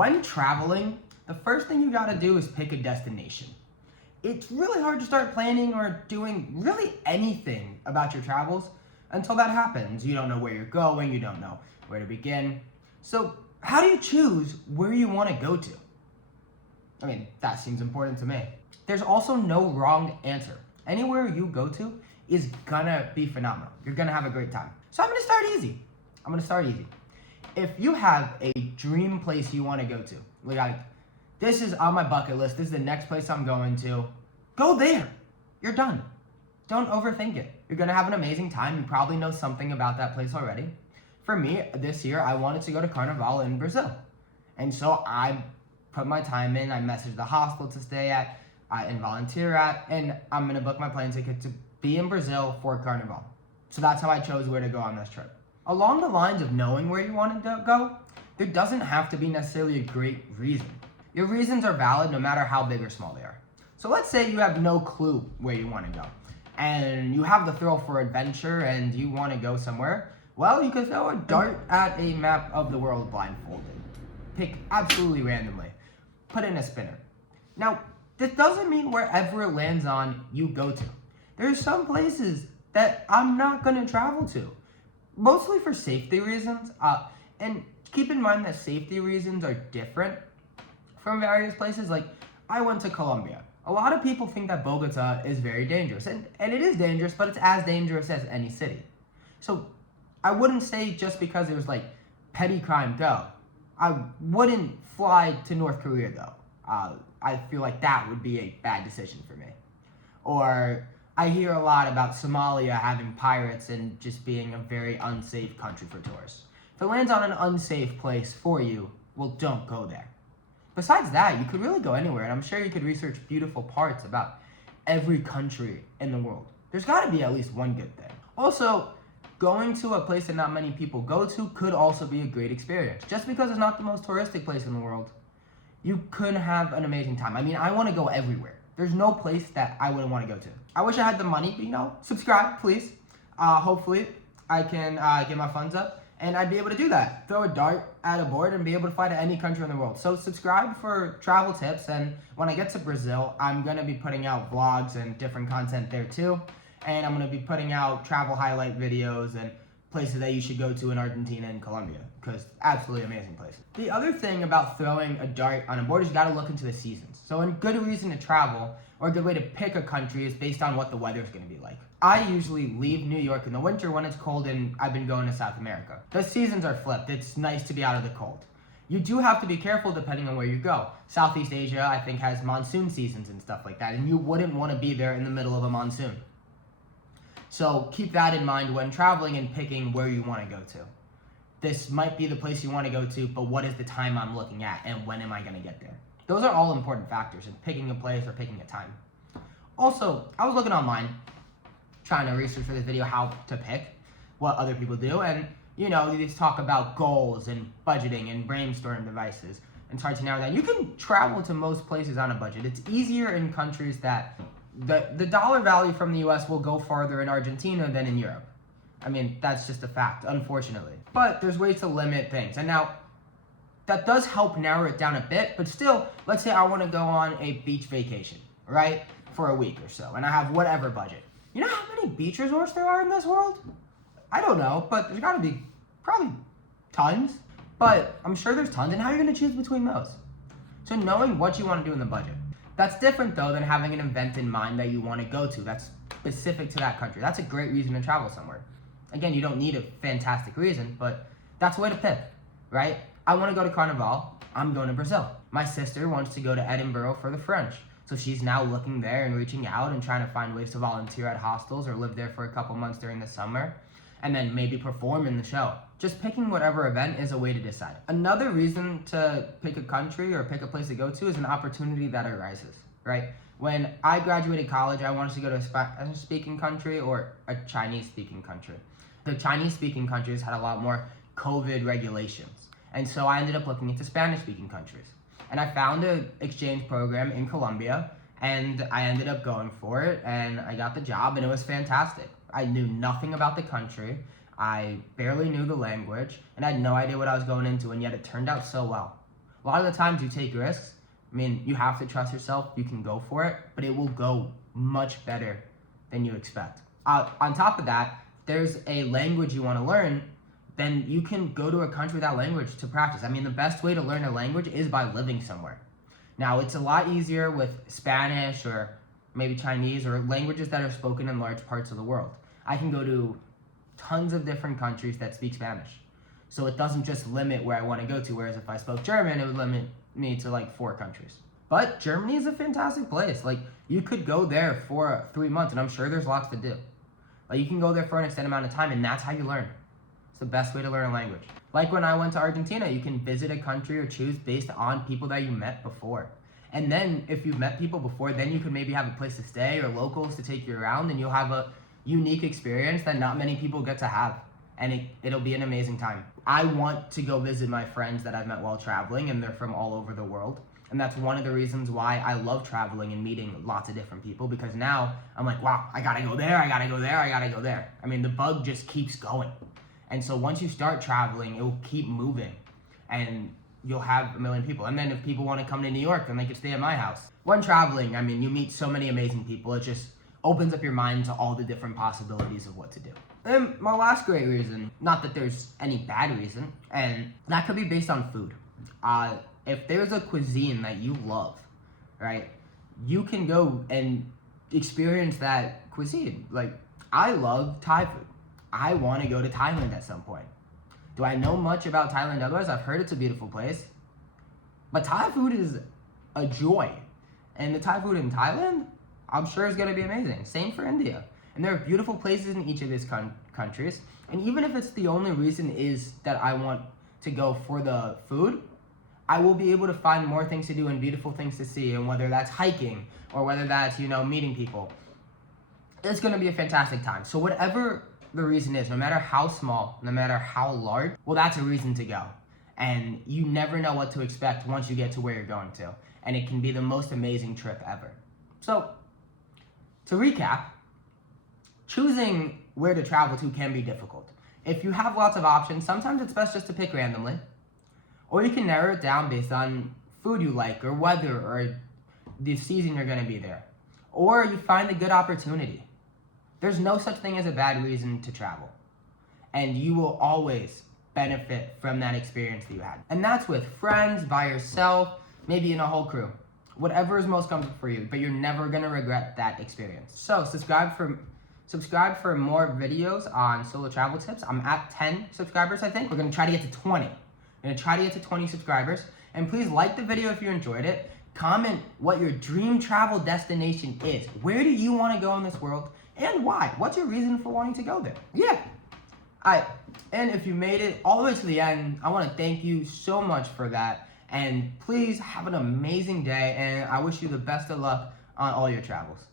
When traveling, the first thing you gotta do is pick a destination. It's really hard to start planning or doing really anything about your travels until that happens. You don't know where you're going, you don't know where to begin. So how do you choose where you want to go to? I mean, that seems important to me. There's also no wrong answer. Anywhere you go to is gonna be phenomenal. You're gonna have a great time. So I'm gonna start easy. If you have a dream place you want to go to, like this is on my bucket list, this is the next place I'm going to, go there. You're done. Don't overthink it. You're gonna have an amazing time. You probably know something about that place already. For me, this year, I wanted to go to Carnival in Brazil. And so I put my time in, I messaged the hostel to stay at and volunteer at, and I'm gonna book my plane ticket to be in Brazil for Carnival. So that's how I chose where to go on this trip. Along the lines of knowing where you want to go, there doesn't have to be necessarily a great reason. Your reasons are valid no matter how big or small they are. So let's say you have no clue where you want to go, and you have the thrill for adventure and you want to go somewhere. Well, you could throw a dart at a map of the world blindfolded. Pick absolutely randomly. Put in a spinner. Now, this doesn't mean wherever it lands on, you go to. There's some places that I'm not going to travel to, mostly for safety reasons. And keep in mind that safety reasons are different from various places. Like, I went to Colombia. A lot of people think that Bogota is very dangerous, and it is dangerous, but it's as dangerous as any city. So I wouldn't say just because it was like petty crime, go. I wouldn't fly to North Korea though. I feel like that would be a bad decision for me. Or I hear a lot about Somalia having pirates and just being a very unsafe country for tourists. If it lands on an unsafe place for you, well, don't go there. Besides that, you could really go anywhere, and I'm sure you could research beautiful parts about every country in the world. There's gotta be at least one good thing. Also, going to a place that not many people go to could also be a great experience. Just because it's not the most touristic place in the world, you could have an amazing time. I mean, I wanna go everywhere. There's no place that I wouldn't wanna go to. I wish I had the money, but subscribe, please. Hopefully, I can get my funds up, and I'd be able to do that. Throw a dart at a board and be able to fly to any country in the world. So subscribe for travel tips, and when I get to Brazil, I'm gonna be putting out vlogs and different content there too. And I'm gonna be putting out travel highlight videos and places that you should go to in Argentina and Colombia, because absolutely amazing places. The other thing about throwing a dart on a board is you gotta look into the seasons. So a good reason to travel, or a good way to pick a country, is based on what the weather's gonna be like. I usually leave New York in the winter when it's cold, and I've been going to South America. The seasons are flipped. It's nice to be out of the cold. You do have to be careful depending on where you go. Southeast Asia, I think, has monsoon seasons and stuff like that, and you wouldn't wanna be there in the middle of a monsoon. So keep that in mind when traveling and picking where you want to go to. This might be the place you want to go to, but what is the time I'm looking at, and when am I going to get there? Those are all important factors in picking a place or picking a time. Also, I was looking online, trying to research for this video how to pick, what other people do, and these talk about goals and budgeting and brainstorming devices, and it's hard to narrow down. You can travel to most places on a budget. It's easier in countries that the dollar value from the US will go farther in Argentina than in Europe. I mean, that's just a fact, unfortunately. But there's ways to limit things. And now, that does help narrow it down a bit, but still, let's say I want to go on a beach vacation, right? For a week or so, and I have whatever budget. You know how many beach resorts there are in this world? I don't know, but there's gotta be probably tons. But I'm sure there's tons, and how are you gonna choose between those? So knowing what you want to do in the budget. That's different though than having an event in mind that you want to go to that's specific to that country. That's a great reason to travel somewhere. Again, you don't need a fantastic reason, but that's a way to pick, right? I want to go to Carnival, I'm going to Brazil. My sister wants to go to Edinburgh for the French. So she's now looking there and reaching out and trying to find ways to volunteer at hostels or live there for a couple months during the summer, and then maybe perform in the show. Just picking whatever event is a way to decide. Another reason to pick a country or pick a place to go to is an opportunity that arises, right? When I graduated college, I wanted to go to a Spanish-speaking country or a Chinese-speaking country. The Chinese-speaking countries had a lot more COVID regulations, and so I ended up looking into Spanish-speaking countries. And I found an exchange program in Colombia, and I ended up going for it, and I got the job, and it was fantastic. I knew nothing about the country. I barely knew the language, and I had no idea what I was going into, and yet it turned out so well. A lot of the times you take risks. I mean, you have to trust yourself. You can go for it, but it will go much better than you expect. On top of that, if there's a language you want to learn, then you can go to a country with that language to practice. I mean, the best way to learn a language is by living somewhere. Now, it's a lot easier with Spanish or maybe Chinese or languages that are spoken in large parts of the world. I can go to tons of different countries that speak Spanish. So it doesn't just limit where I want to go to, whereas if I spoke German, it would limit me to like 4 countries. But Germany is a fantastic place. Like, you could go there for 3 months, and I'm sure there's lots to do. Like, you can go there for an extended amount of time, and that's how you learn. It's the best way to learn a language. Like when I went to Argentina, you can visit a country or choose based on people that you met before. And then if you've met people before, then you can maybe have a place to stay or locals to take you around, and you'll have a unique experience that not many people get to have. And it'll be an amazing time. I want to go visit my friends that I've met while traveling, and they're from all over the world. And that's one of the reasons why I love traveling and meeting lots of different people, because now I'm like, wow, I gotta go there, I gotta go there, I gotta go there. I mean, the bug just keeps going. And so once you start traveling, it will keep moving, and you'll have a million people. And then if people want to come to New York, then they can stay at my house. When traveling, I mean, you meet so many amazing people. It just opens up your mind to all the different possibilities of what to do. And my last great reason, not that there's any bad reason, and that could be based on food. If there's a cuisine that you love, right, you can go and experience that cuisine. Like, I love Thai food. I want to go to Thailand at some point. Do I know much about Thailand otherwise? I've heard it's a beautiful place. But Thai food is a joy. And the Thai food in Thailand, I'm sure is going to be amazing. Same for India. And there are beautiful places in each of these countries. And even if it's the only reason is that I want to go for the food, I will be able to find more things to do and beautiful things to see. And whether that's hiking or whether that's, meeting people, it's going to be a fantastic time. So whatever the reason is, no matter how small, no matter how large, well, that's a reason to go. And you never know what to expect once you get to where you're going to. And it can be the most amazing trip ever. So, to recap, choosing where to travel to can be difficult. If you have lots of options, sometimes it's best just to pick randomly. Or you can narrow it down based on food you like, or weather, or the season you're going to be there. Or you find a good opportunity. There's no such thing as a bad reason to travel. And you will always benefit from that experience that you had. And that's with friends, by yourself, maybe in a whole crew. Whatever is most comfortable for you, but you're never gonna regret that experience. So subscribe for more videos on solo travel tips. I'm at 10 subscribers, I think. We're gonna try to get to 20. We're gonna try to get to 20 subscribers. And please like the video if you enjoyed it. Comment what your dream travel destination is. Where do you wanna go in this world? And why? What's your reason for wanting to go there? Yeah. And if you made it all the way to the end, I want to thank you so much for that. And please have an amazing day. And I wish you the best of luck on all your travels.